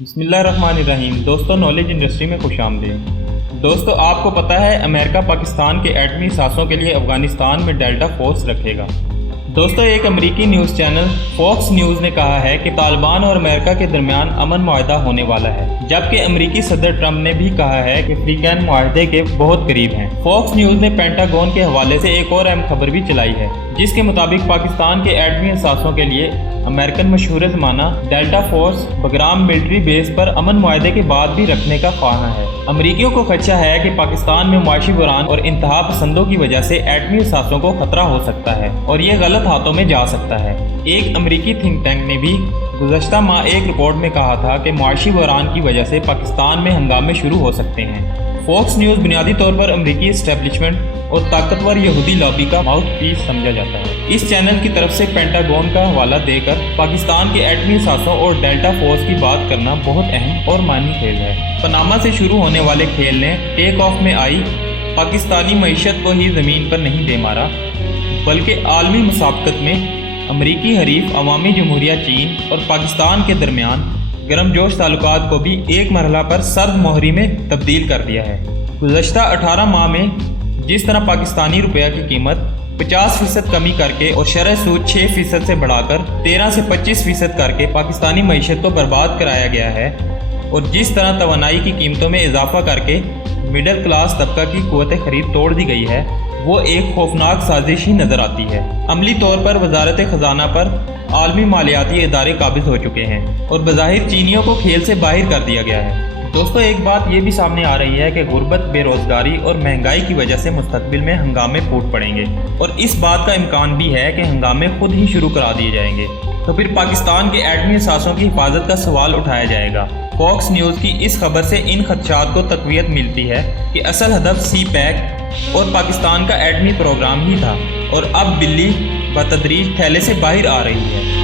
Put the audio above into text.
بسم اللہ الرحمن الرحیم۔ دوستو، نالج انڈسٹری میں خوش آمدید۔ دوستو، آپ کو پتہ ہے امریکہ پاکستان کے ایٹمی اثاثوں کے لیے افغانستان میں ڈیلٹا فورس رکھے گا۔ دوستو، ایک امریکی نیوز چینل فورس نیوز نے کہا ہے کہ طالبان اور امریکہ کے درمیان امن معاہدہ ہونے والا ہے، جبکہ امریکی صدر ٹرمپ نے بھی کہا ہے کہ فریقین معاہدے کے بہت قریب ہیں۔ فورس نیوز نے پینٹاگون کے حوالے سے ایک اور اہم خبر بھی چلائی ہے، جس کے مطابق پاکستان کے ایٹمی اثاثوں کے لیے امریکن مشہور زمانہ ڈیلٹا فورس بگرام ملٹری بیس پر امن معاہدے کے بعد بھی رکھنے کا خواہاں ہے۔ امریکیوں کو خدشہ ہے کہ پاکستان میں معاشی بحران اور انتہا پسندوں کی وجہ سے ایٹمی اثاثوں کو خطرہ ہو سکتا ہے اور یہ غلط ہاتھوں میں جا سکتا ہے۔ ایک امریکی تھنک ٹینک نے بھی گزشتہ ماہ ایک رپورٹ میں کہا تھا کہ معاشی بحران کی وجہ سے پاکستان میں ہنگامے شروع ہو سکتے ہیں۔ فوکس نیوز بنیادی طور پر امریکی اسٹیبلشمنٹ اور طاقتور یہودی لابی کا ماؤتھ پیس سمجھا جاتا ہے۔ اس چینل کی طرف سے پینٹاگون کا حوالہ دے کر پاکستان کے ایٹمی اثاثوں اور ڈیلٹا فورس کی بات کرنا بہت اہم اور معنی خیز ہے۔ پاناما سے شروع ہونے والے کھیل نے ٹیک آف میں آئی پاکستانی معیشت کو ہی زمین پر نہیں دے مارا، بلکہ عالمی مسابقت میں امریکی حریف عوامی جمہوریہ چین اور پاکستان کے درمیان گرم جوش تعلقات کو بھی ایک مرحلہ پر سرد مہری میں تبدیل کر دیا ہے۔ گزشتہ 18 ماہ میں جس طرح پاکستانی روپیہ کی قیمت 50% کمی کر کے اور شرح سود 6% سے بڑھا کر 13 سے 25% کر کے پاکستانی معیشت کو برباد کرایا گیا ہے، اور جس طرح توانائی کی قیمتوں میں اضافہ کر کے مڈل کلاس طبقہ کی قوت خرید توڑ دی گئی ہے، وہ ایک خوفناک سازش ہی نظر آتی ہے۔ عملی طور پر وزارت خزانہ پر عالمی مالیاتی ادارے قابض ہو چکے ہیں اور بظاہر چینیوں کو کھیل سے باہر کر دیا گیا ہے۔ دوستو، ایک بات یہ بھی سامنے آ رہی ہے کہ غربت، بے روزگاری اور مہنگائی کی وجہ سے مستقبل میں ہنگامے پھوٹ پڑیں گے، اور اس بات کا امکان بھی ہے کہ ہنگامے خود ہی شروع کرا دیے جائیں گے، تو پھر پاکستان کے ایٹمی اثاثوں کی حفاظت کا سوال اٹھایا جائے گا۔ فوکس نیوز کی اس خبر سے ان خدشات کو تقویت ملتی ہے کہ اصل ہدف سی پیک اور پاکستان کا ایٹمی پروگرام ہی تھا، اور اب بلی بتدریج تھیلے سے باہر آ رہی ہے۔